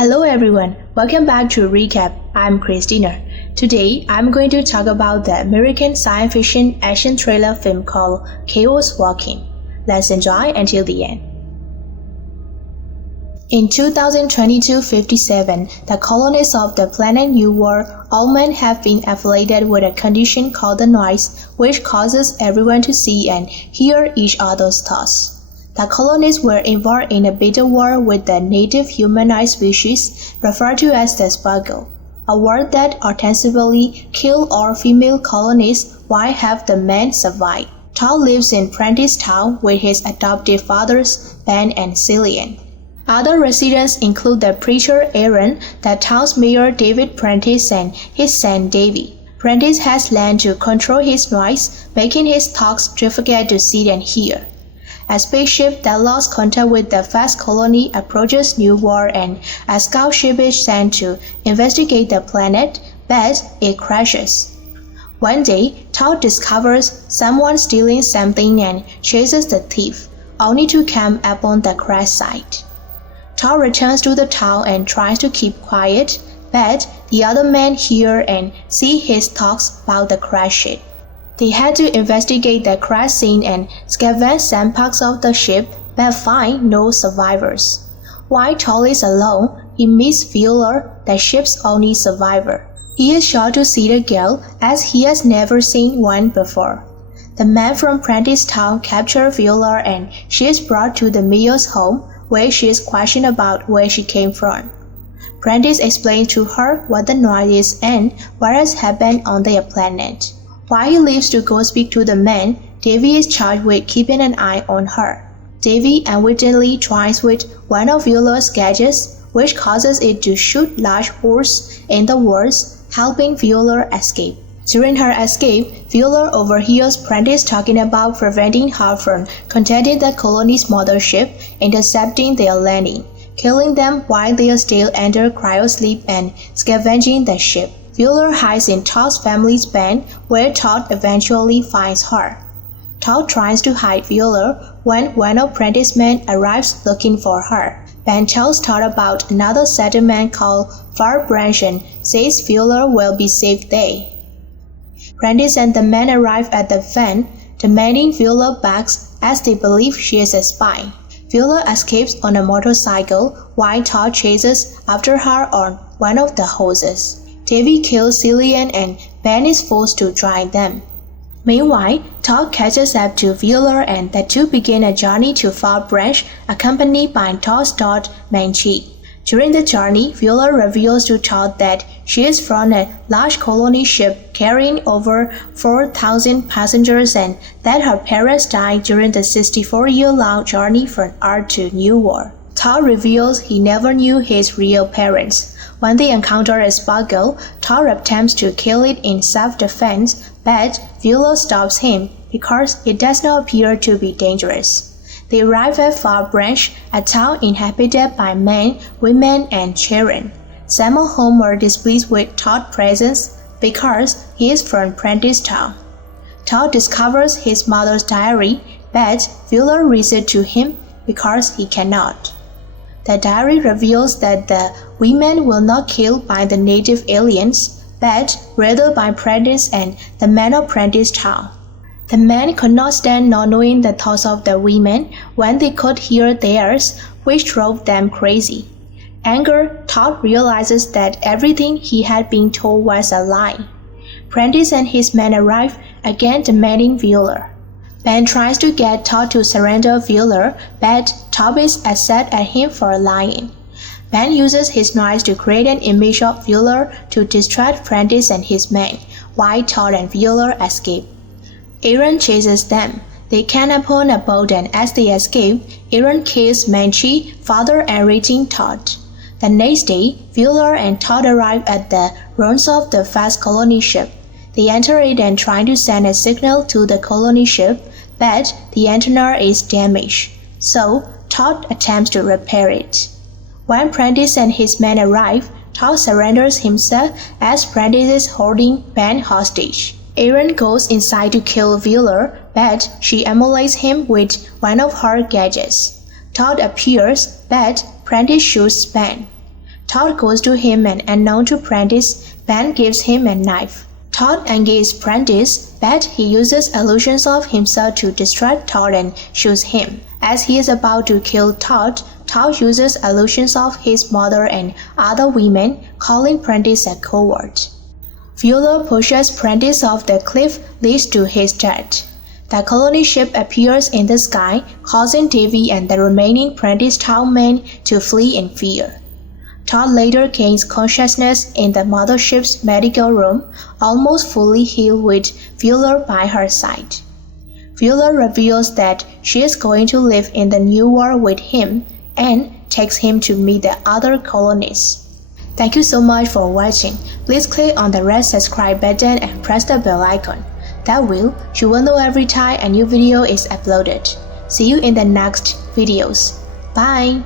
Hello everyone, welcome back to Recap. I'm Christina. Today, I'm going to talk about the American science fiction action thriller film called Chaos Walking. Let's enjoy until the end. In 2022-57, the colonists of the planet New World, all men have been afflicted with a condition called the noise, which causes everyone to see and hear each other's thoughts. The colonists were involved in a bitter war with the native humanoid species referred to as the Spargle, a war that ostensibly killed all female colonists while half the men survived. Todd lives in Prentice Town with his adoptive fathers, Ben and Cillian. Other residents include the preacher Aaron, the town's mayor David Prentice, and his son Davy. Prentice has learned to control his noise, making his talks difficult to see and hear. A spaceship that lost contact with the vast colony approaches New World and a scout ship is sent to investigate the planet, but it crashes. One day, Todd discovers someone stealing something and chases the thief, only to come upon the crash site. Todd returns to the town and tries to keep quiet, but the other men hear and see his talks about the crash ship. They had to investigate the crash scene and scavenge some parts of the ship, but find no survivors. While Todd is alone, he meets Viola, the ship's only survivor. He is shocked to see the girl, as he has never seen one before. The man from Prentice Town captures Viola and she is brought to the mayor's home, where she is questioned about where she came from. Prentice explains to her what the noise is and what has happened on their planet. While he leaves to go speak to the man, Davy is charged with keeping an eye on her. Davy unwittingly tries with one of Viola's gadgets, which causes it to shoot large holes in the walls, helping Viola escape. During her escape, Viola overhears Prentice talking about preventing her from contacting the colony's mothership, intercepting their landing, killing them while they are still under cryosleep, and scavenging the ship. Viola hides in Todd's family's band, where Todd eventually finds her. Todd tries to hide Viola when one of Prentice's men arrives looking for her. Ben tells Todd about another settlement called Far Branch and says Viola will be safe there. Prentice and the men arrive at the van, demanding Viola back as they believe she is a spy. Viola escapes on a motorcycle while Todd chases after her on one of the horses. Davy kills Cillian and Ben is forced to join them. Meanwhile, Todd catches up to Viola and the two begin a journey to Far Branch, accompanied by Todd's dog Manchi. During the journey, Viola reveals to Todd that she is from a large colony ship carrying over 4,000 passengers and that her parents died during the 64-year-long journey from Earth to New World. Todd reveals he never knew his real parents. When they encounter a Spargle, Todd attempts to kill it in self-defense, but Viola stops him because it does not appear to be dangerous. They arrive at Far Branch, a town inhabited by men, women, and children. Some of whom were displeased with Todd's presence because he is from Prentice Town. Todd discovers his mother's diary, but Viola reads it to him because he cannot. The diary reveals that the women were not killed by the native aliens, but rather by Prentice and the men of Prentice Town. The men could not stand not knowing the thoughts of the women when they could hear theirs, which drove them crazy. Angered, Todd realizes that everything he had been told was a lie. Prentice and his men arrive, again demanding Viola. Ben tries to get Todd to surrender Viola, but Todd is upset at him for lying. Ben uses his knives to create an image of Viola to distract Prentice and his men, while Todd and Viola escape. Aaron chases them. They can upon a boat and as they escape, Aaron kills Manchi, father enraging Todd. The next day, Viola and Todd arrive at the ruins of the vast colony ship. They enter it and try to send a signal to the colony ship, but the antenna is damaged, so Todd attempts to repair it. When Prentice and his men arrive, Todd surrenders himself as Prentice is holding Ben hostage. Aaron goes inside to kill Viola, but she emulates him with one of her gadgets. Todd appears, but Prentice shoots Ben. Todd goes to him and unknown to Prentice, Ben gives him a knife. Todd engages Prentice, but he uses illusions of himself to distract Todd and shoots him. As he is about to kill Todd, Todd uses illusions of his mother and other women, calling Prentice a coward. Wheeler pushes Prentice off the cliff, leads to his death. The colony ship appears in the sky, causing Davy and the remaining Prentice Town men to flee in fear. Todd later gains consciousness in the mothership's medical room, almost fully healed with Wheeler by her side. Wheeler reveals that she is going to live in the new world with him and takes him to meet the other colonists. Thank you so much for watching. Please click on the red subscribe button and press the bell icon. That way, you will know every time a new video is uploaded. See you in the next videos. Bye!